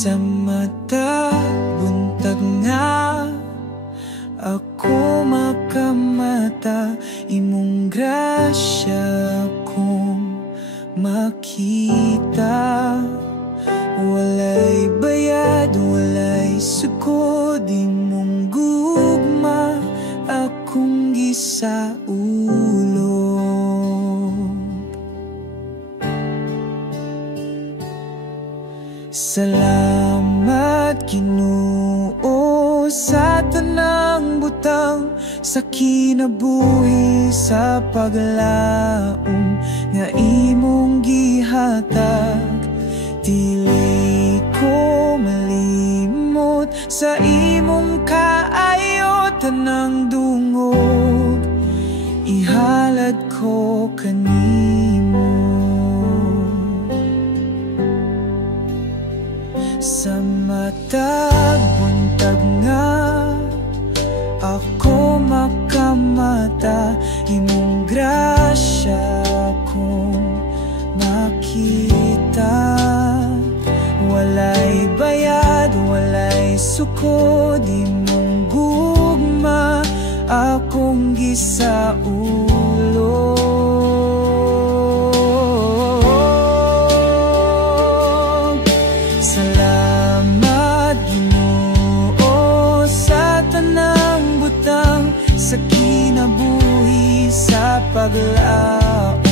Sa mata, buntag nga ako makamata, imong grasya kong makita. Walay bayad, walay sukod, imong gugma akong gisaulo. Salamat Ginoo sa tanang butang, sa kinabuhi, sa paglaom nga imong gihatag. Dili ko malimot sa imong kaayo, tanang dungog ihalad ko kanimo. Sa matag buntag nga ako makamata, imong grasya kong makita. Walay bayad, walay sukod, imong gugma akong gisaulo. Salamat Ginoo sa tanang butang, sa kinabuhi, sa paglaom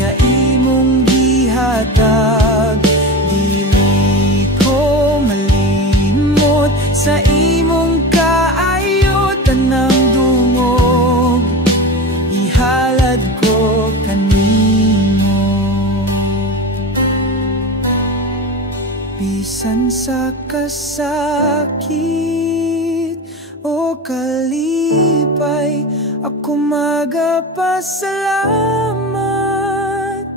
nga imong gihatag. Dili ko malimot sa imong kaayo, tanang dungog ihalad ko kanimo. Bisan sa kasakit o kalipay, ako magapasalamat.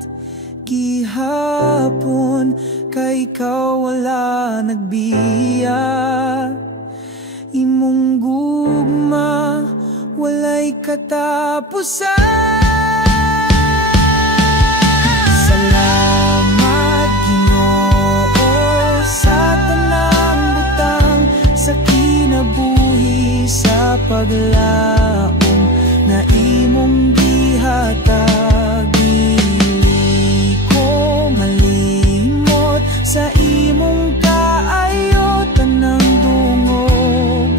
Gihapon kay ikaw wala nagbiya, imong gugma walay katapusan. Salamat Ginoo sa tanang butang, sa kinabuhi, sa paglaom na imong gihatag. Dili ko malimot sa imong kaayo, tanang dungog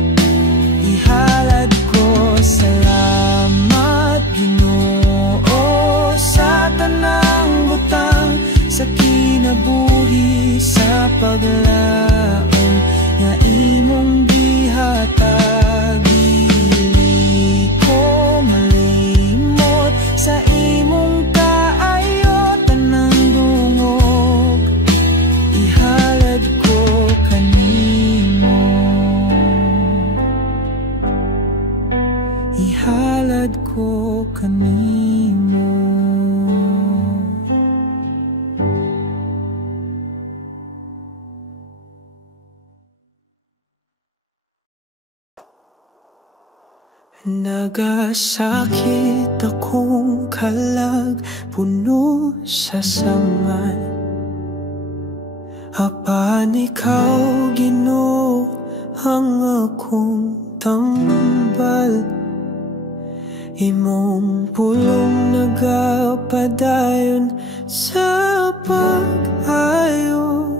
ihalad ko. Salamat Ginoo sa tanang butang, sa kinabuhi, sa paglaom nga imong gihatag. Dili ko malimot sa imong kaayo, tanang dungog ihalad ko kanimo. Ihalad ko kanimo. Nagasakit akong kalag, puno sa saman. Apan ikaw Ginoo ang akong tambal. Imong pulong nagapadayon sa pag-ayo.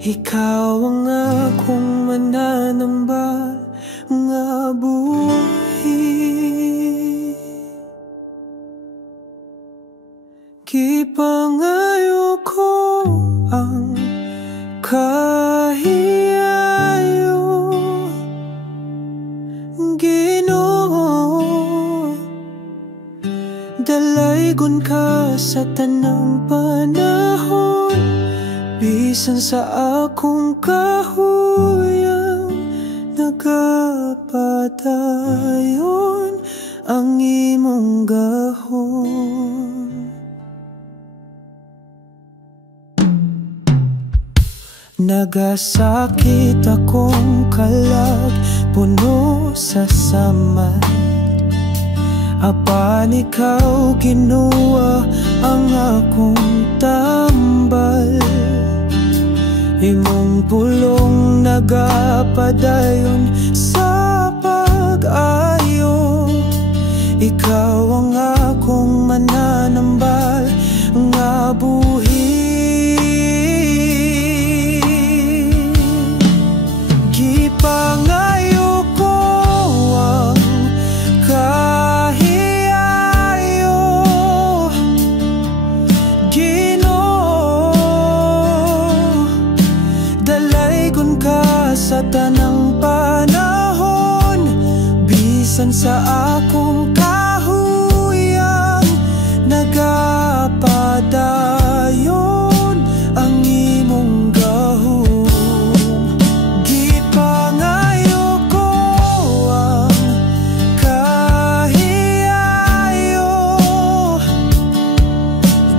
Ikaw ang akong mananambal nga buhi. Gipangayo ko ang kahiyayo, Ginoo. Dalaygon ka sa tanang panahon, bisan sa akong kahuyang nagapadayon ang imong gahon. Nagasakit akong kalag, puno sa saman. Apan ikaw Ginoo ang akong tambal. imong pulong nagapadayon sa pag-ayo. Ikaw ang akong mananambal nga buhi. Gipangayo ko ang kahiyayo, Ginoo, dalaygon ka sa tanang panahon, bisan sa akong kahuyang nagapadayon ang imong gahom. Gipangayo ko ang kahiyayo,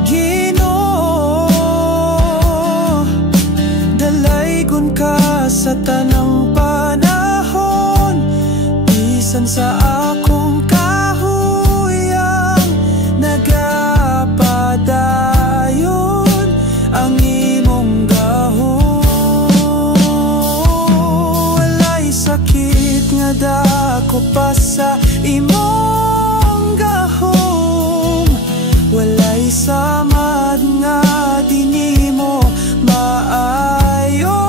Ginoo, dalaygon ka sa tanang panahon, bisan sa akong kahuyang nagapadayon ang imong gahom. Walay sakit nga dako pa sa imong gahom, walay samad nga dinhi mo maayo.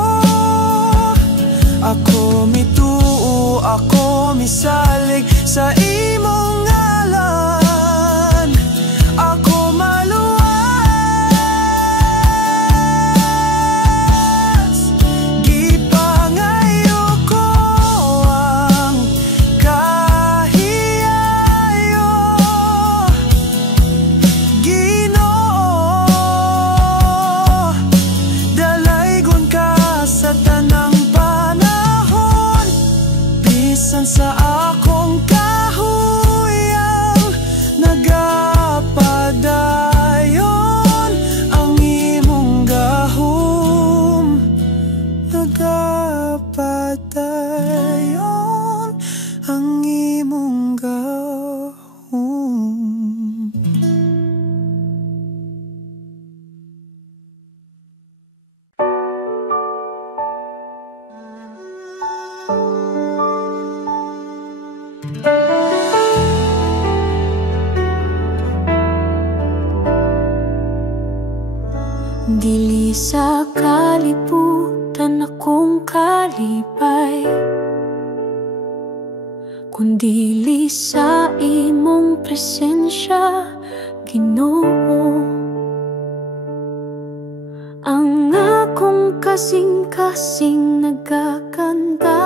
Ako mituo, ako misalig sa imong ngalan, ako maluwas. Gipangayo ko ang kahiyayo, Ginoo, dalaygon ka sa tanang panahon, bisan sa akong kahuyang nagapadayon ang imong gahom, nagapadayon ang imong gahom. Dili sa kalibutan akong kalipay, kundili sa imong presensya, Ginoo. Ang akong kasing-kasing nagkakanta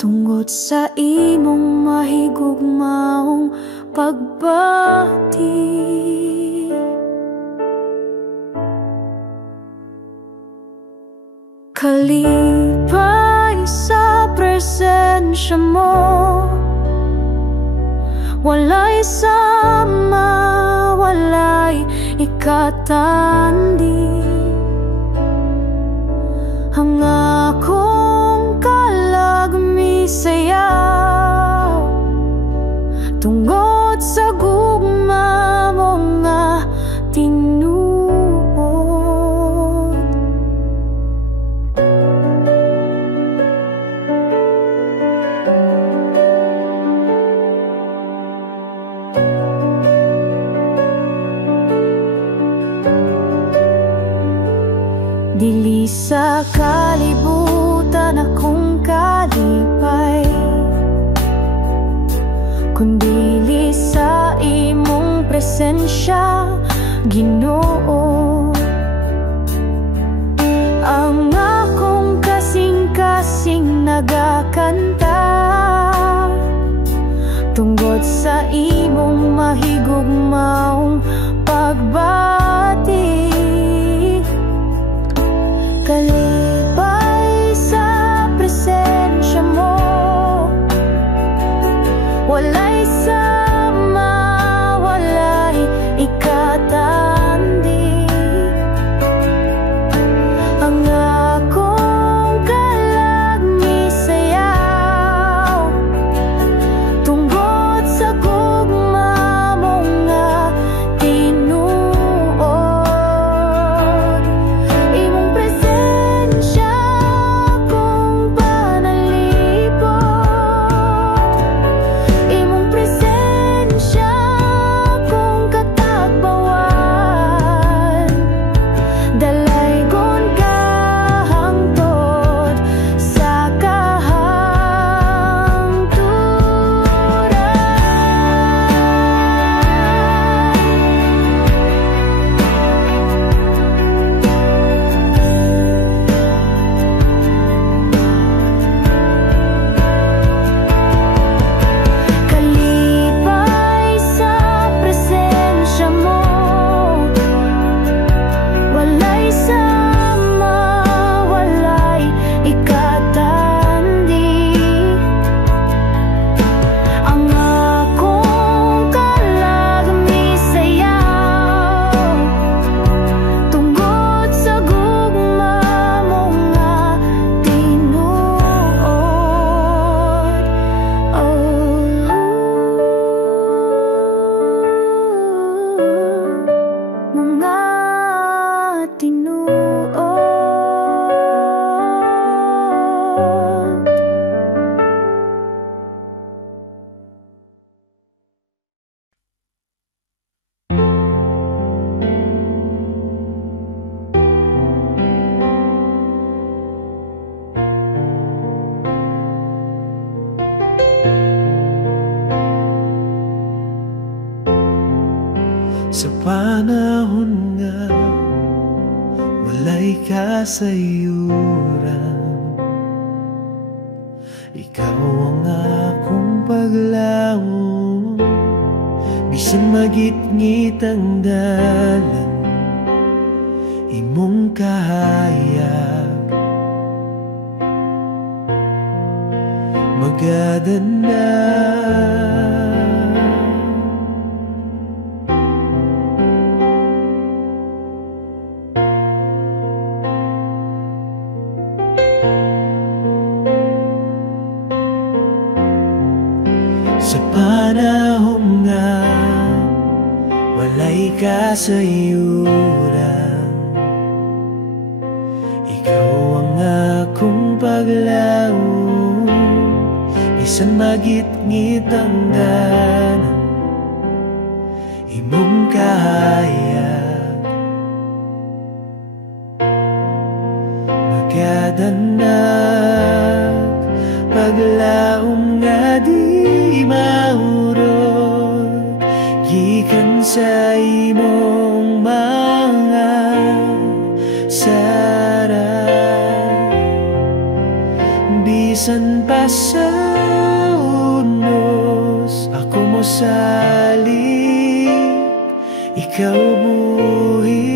tungod sa imong mahigugmaong pagbati. Kalipay sa presensya mo, walay sama, walay ikatandi. Ang akong kalagmi sayaw tungod sa gugma mo nga tinuod. Dili sa kalibutan akong kalipay, kundili sa imong presensya, Ginoo. Ang akong kasing-kasing nagakanta tungod sa imong mahigugmaong pagbati. Kalipay sa presensya mo, walay sama, walay ikatandi. Ang akong kalagmi sayaw tungod sa gugma mo nga tinuod. Sa panahon nga walay kasayuran, ikaw ang akong paglaom. Bisan magitngit ang dalan, imong kahayag magadandan. Sa panahon nga walay kasayuran, ikaw ang akong paglaom. Bisan magitngit ang danan, imong kahayag magadanag. Paglaom nga di mahurot gikan sa imong mga sara. Bisan pa sa unos ako mo salik, ikaw buhi.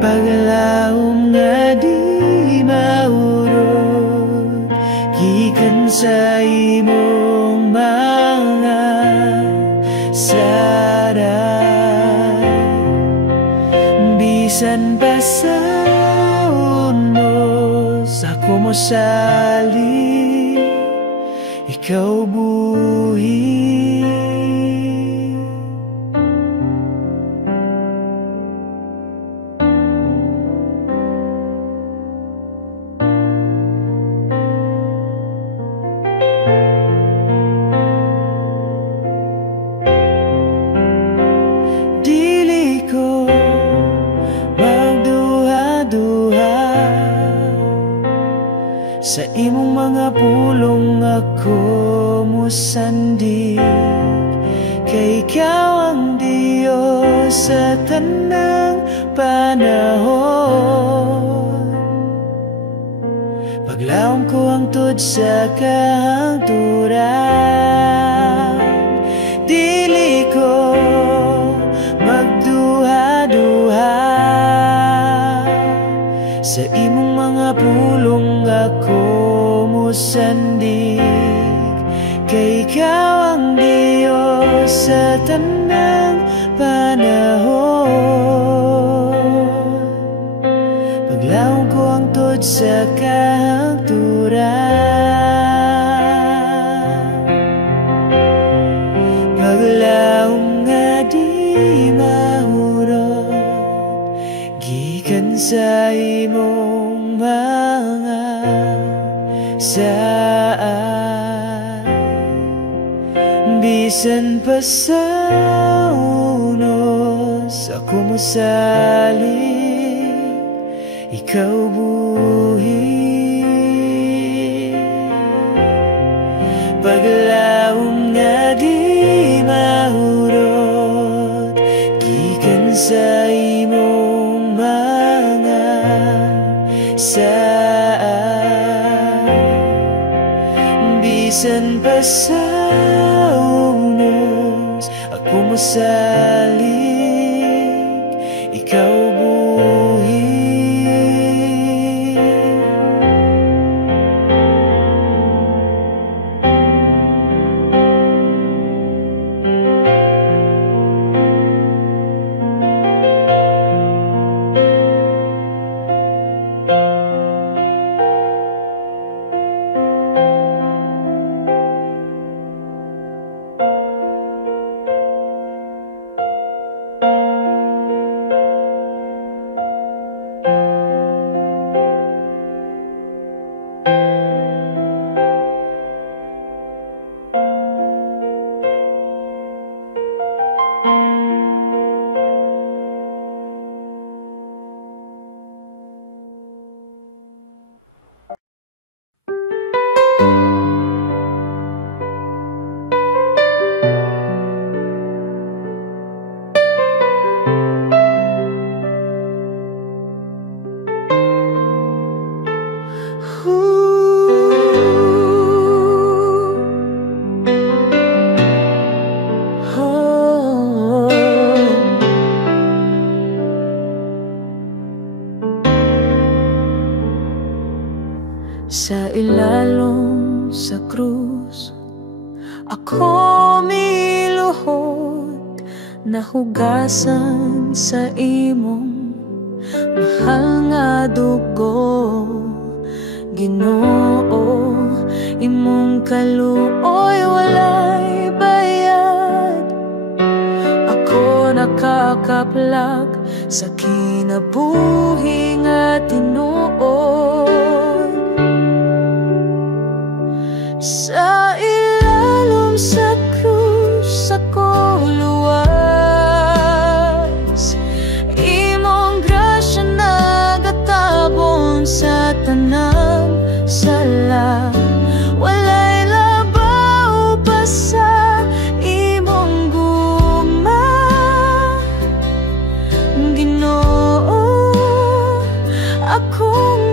Paglaom nga di mahurot gikan sa imong mga sara. Bisan pa sa unos ako mo salik, ikaw buhi. Dili ko magduha-duha sa imong mga pulong ako musandig. Kay ikaw ang Diyos sa tanang panahon. Paglaom ko ang tud sa kahangturan. Dili ko magduha-duha sa imong mga pulong ako musandig. Kay ikaw ang Diyos sa tanang panahon. Paglaom ko ang tud sa kahangturan. Paglaom nga di mahurot gikan sa imong mga saan. Bisan pa sa unos ako mo salik, ikaw buhi. Paglaom nga di mahurot gikan sa imong mga saan. Bisan pa sa unos ako mo salik, ikaw buhi. Ako miluhod, nahugasan sa imong mahal nga dugo. Ginoo, imong kaluoy walay bayad. Ako nakakaplag sa kinabuhi nga tinuod. Sa ilalom sa krus ako luwas, imong grasya nagatabon sa tanang sala. Walay labaw pa sa imong gugma, Ginoo, akong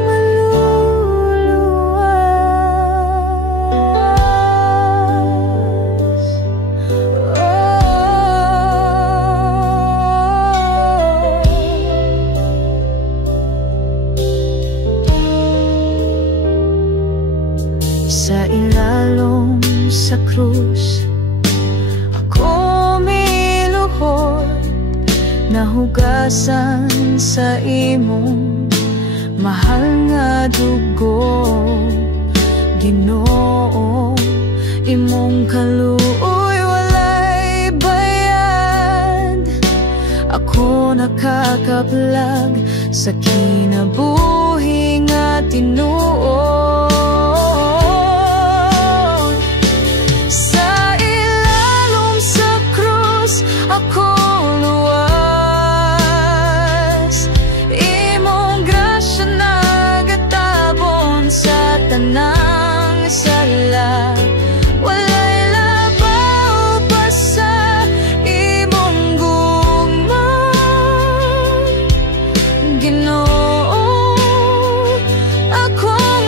sa ilalom sa krus ako miluhod, nahugasan sa imong mahal nga dugo. Ginoo, imong kaluoy walay bayad. Ako nakakaplag sa kinabuhi nga tinuod. Ako luwas, imong grasya nagatabon sa tanang sala. Walay labaw pa sa imong gugma, Ginoo, akong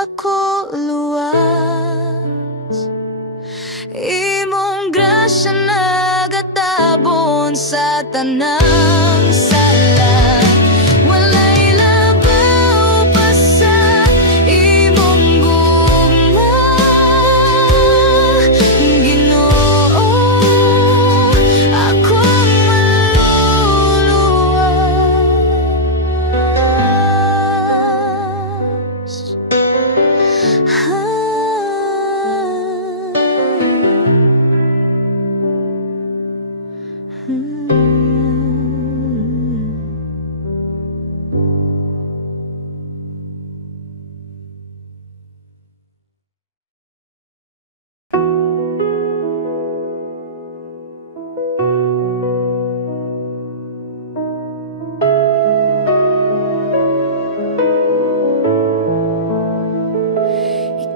ako luwas, imong grasya nagatabon sa tanang sala. Walay labaw pa sa imong gugma, Ginoo, akong maluluwas.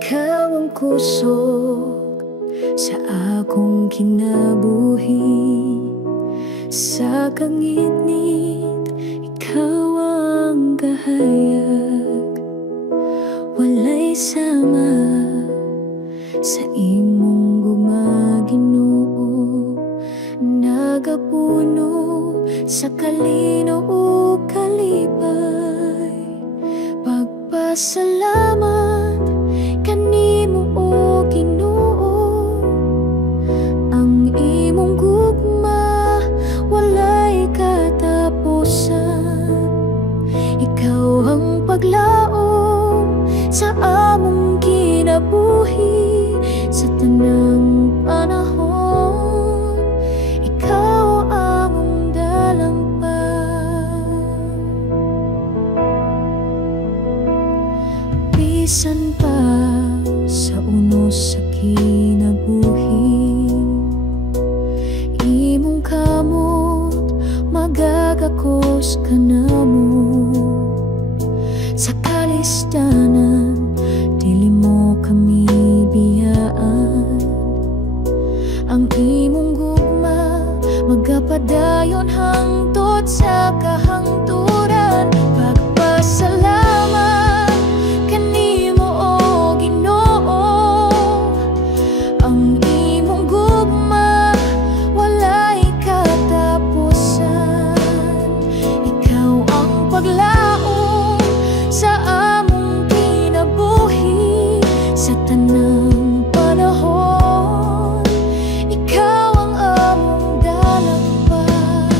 Ikaw ang kusog sa akong kinabuhi, sa kangit-ngit ikaw ang kahayag. Walay sama sa imong gugma, Ginoo, nagapuno sa kalino o kalipay. Pagpasalamat kanimo o Ginoo, ang imong gugma walay katapusan. Ikaw ang paglaom sa among kinabuhi sa tanang panahon. Ikaw among dalampag. Bisan pa sa unos sa kinabuhi, imong kamot magagawa kakos kanamo sa kalistanan, dili mo kami biyaan. Ang imong gugma magapadayon hangtod sa kahangturan. Pagpasalamat kanimo o Ginoo, ang imong gugma walay katapusan. Ikaw ang paglaom sa among kinabuhi sa tanang panahon. Ikaw ang among dalangpan.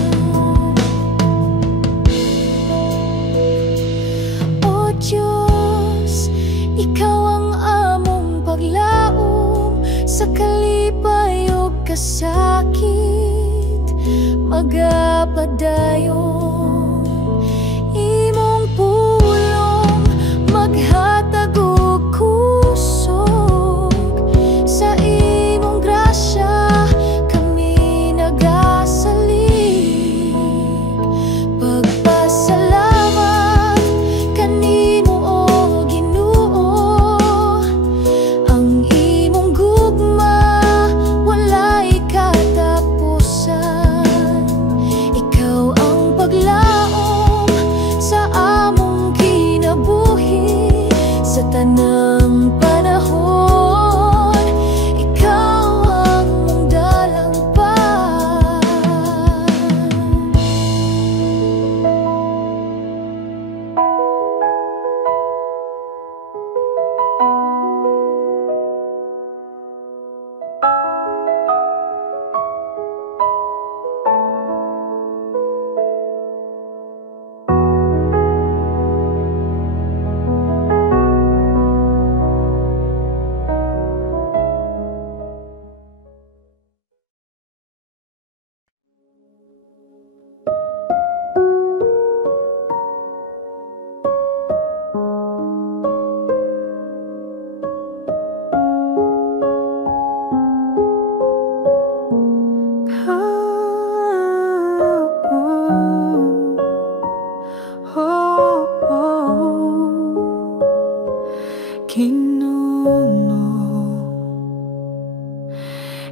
O Diyos, ikaw ang among paglaom sa kalipay o kasakit. Magapadayon imong pulong, maghatag og kusog. Sa imong grasya kami nagasalig. Pagpasalamat kanimo o Ginoo, ang imong gugma walay katapusan. Ikaw ang paglaom sa among kinabuhi sa tanang panahon. Ikaw ang mong dalangpan.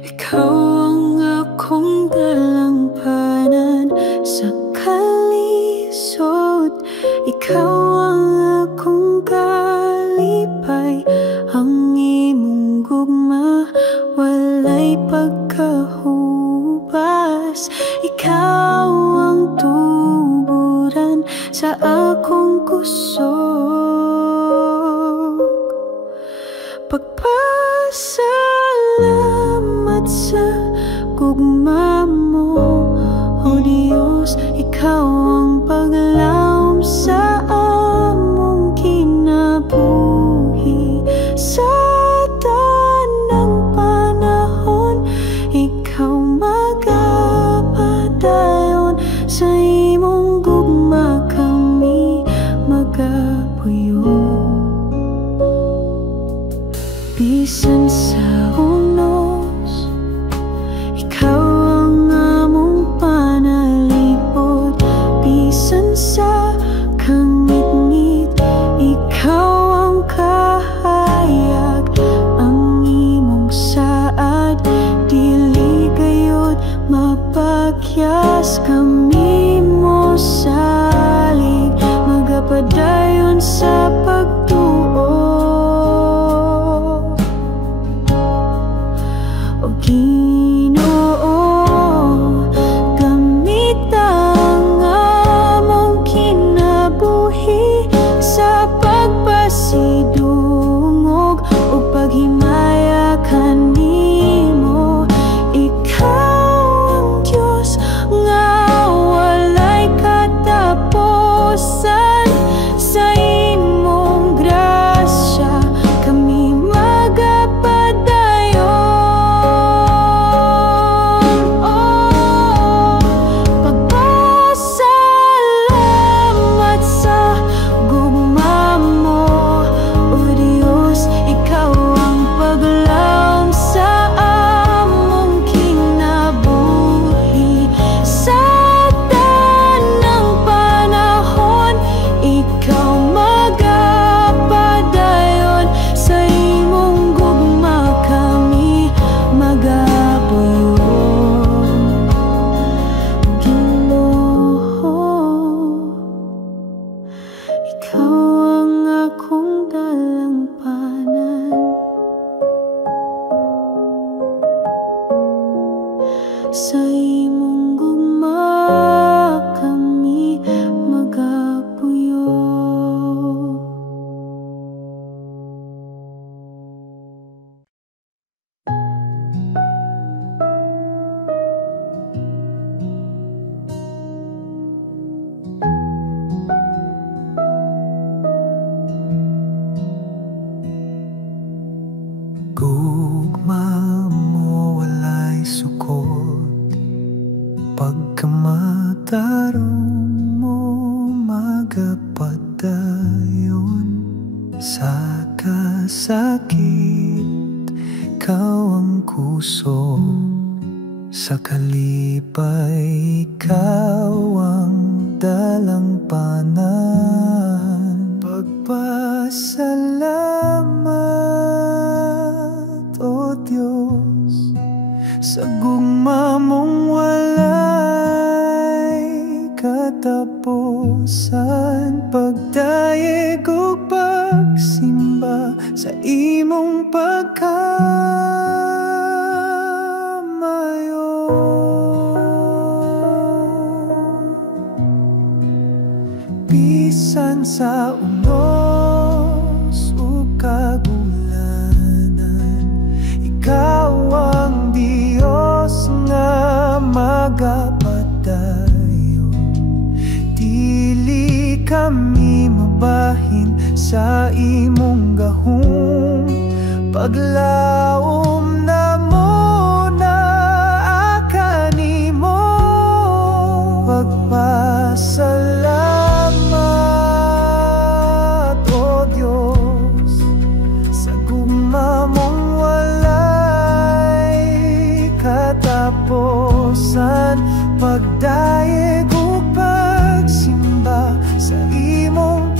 Ikaw ang akong dalangpanan sa kalisod. Ikaw ang akong kalipay. Ang imong gugma walay pagkahubas. Ikaw ang tuburan sa akong kusog. Pagpasalamat sa gugma mo, O Diyos. Ikaw ang paglaom sa among kinabuhi sa tanang panahon. Ikaw magapadayon sa imong gugma kami magapuyo. Bisan sa unos, ikaw ang among panalipod. Bisan sa kangit-ngit, ikaw ang kahayag. Ang imong saad, dili gayud mapakyas. Kami mo salig, magapadayon sa pagtuo. O Ginoo, gamit ang among kinabuhi Sa kalipay ikaw ang dalampanan. Pagpasalamat, O Diyos, sa gugma mong walay katapusan. Pagdaig o pagsimba sa imong bisan sa unos o kagulanan, ikaw ang Diyos nga magapadayon. Dili kami mabahin sa imong gahom. Paglaom na mo na akanimo. Pagpasalamat, O Diyos, sa gugma mong walay katapusan. Pagdaig o pagsimba sa imong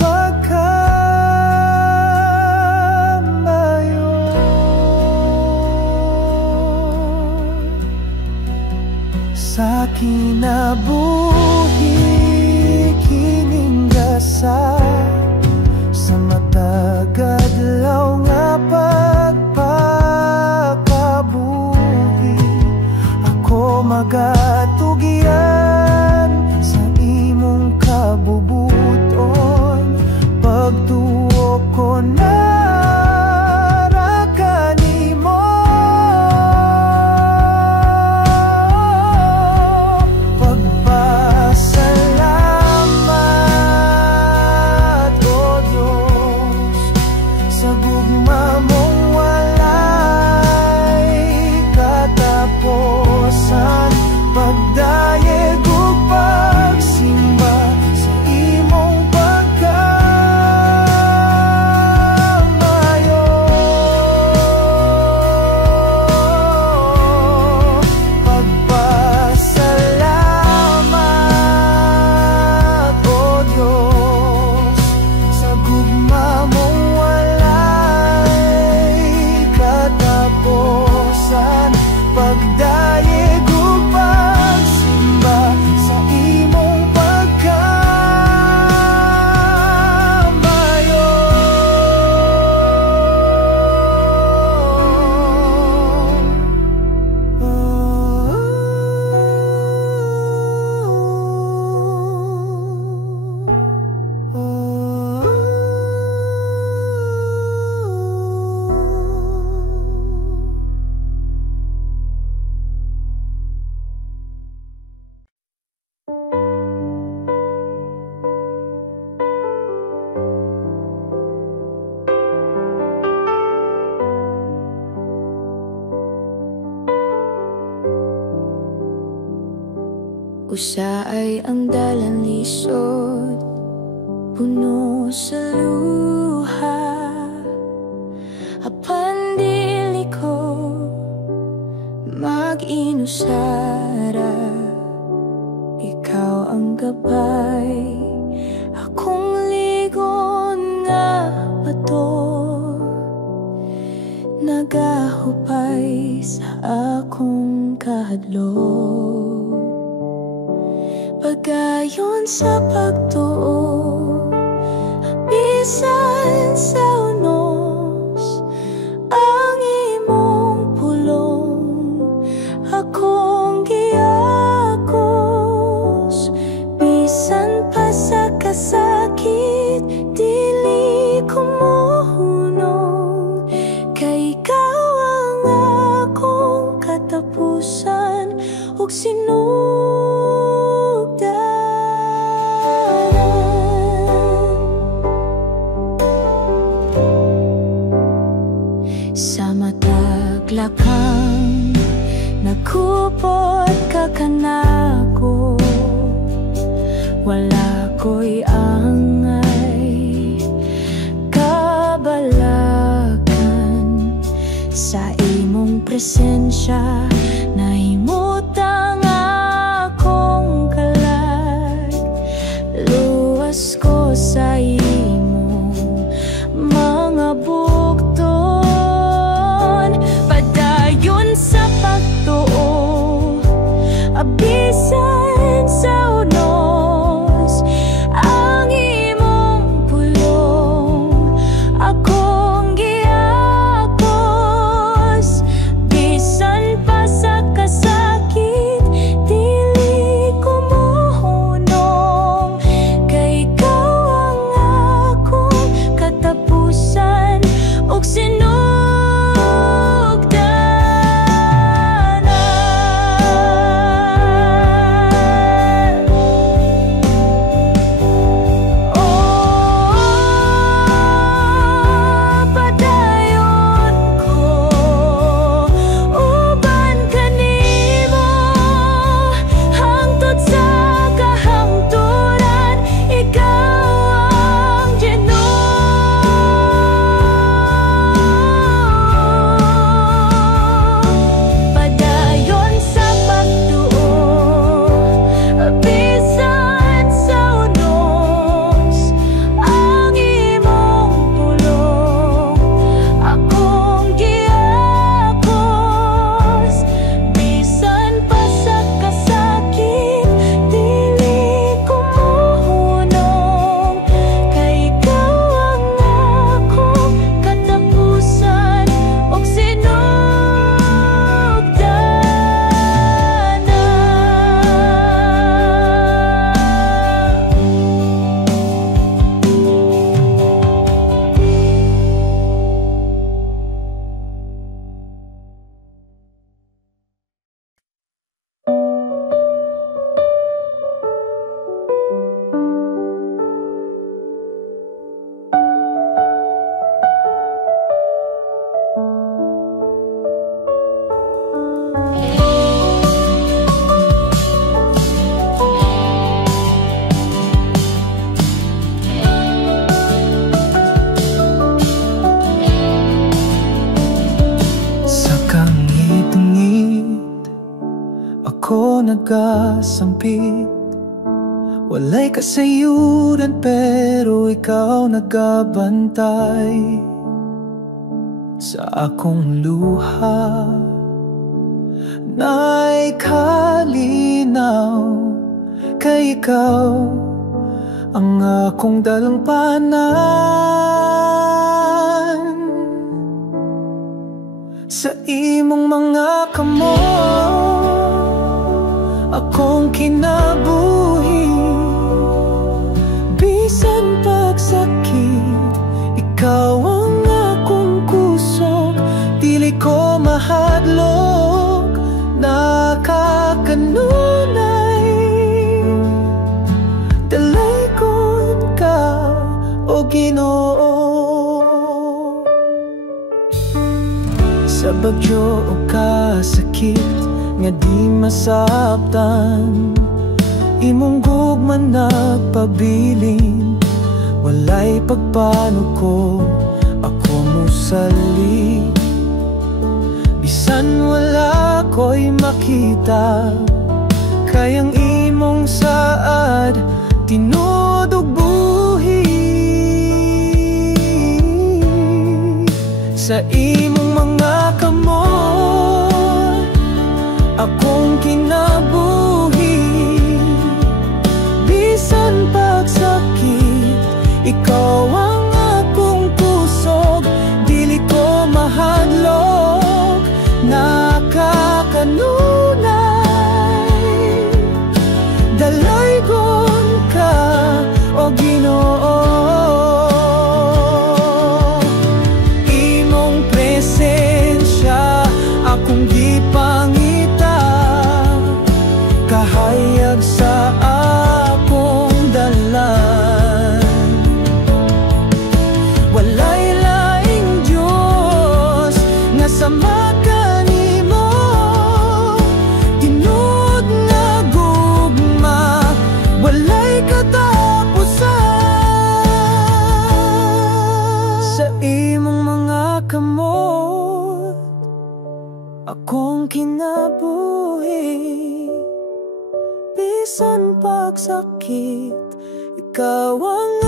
sa kinabuhi kiningasa sa matagadlaw nga pagpakabuhi. Ako magatugyan sa imong kabubuton. Pagtuo ko na usa ay ang dalan lisod, puno sa luha. Apan dili ko mag-inusara. Ikaw ang gabay, akong ligon nga bato, nagahupay sa akong kahadlok. Pagayon sa pagtuo, bisan sa unos ang imong pulong, akong giakos. Bisan pa sa kasakit, dili ko mohunong, kay ikaw ang akong katapusan ug lakang nakupot ka kanako. Wala ko'y angay kabalakan sa imong presensya. Nahimutan nagasampit. Walay kasayuran pero ikaw nagabantay sa akong luha. Na'y kalinaw kay ikaw ang akong dalampanan. Sa imong mga kamot akong kinabuhi. Bisan pagsakit, ikaw ang akong kusog. Dili ko mahadlok, nakakanunay. Dalaygon ka, o Ginoo. Sa bagyo o kasakit nga di masabtan, imong gugma nagpabilin. Walay pagpano ko, ako musali. Bisan wala ko'y makita, kayang imong saad tinuod og buhi. Sa imong mga kamot akong kinabuhi. Bisan pagsakit, ikaw ang akong kusog. Dili ko mahadlok, nakakanunay. Dalaygon ka, o Ginoo. Imong presensya akong gipangita, kahayag sa akong dalan. Walay laing Diyos nga sama kanimo, tinuod nga gugma, walay katapusan. Sa imong mga kamot akong kinabuhi. Bisan pagsakit, ikaw ang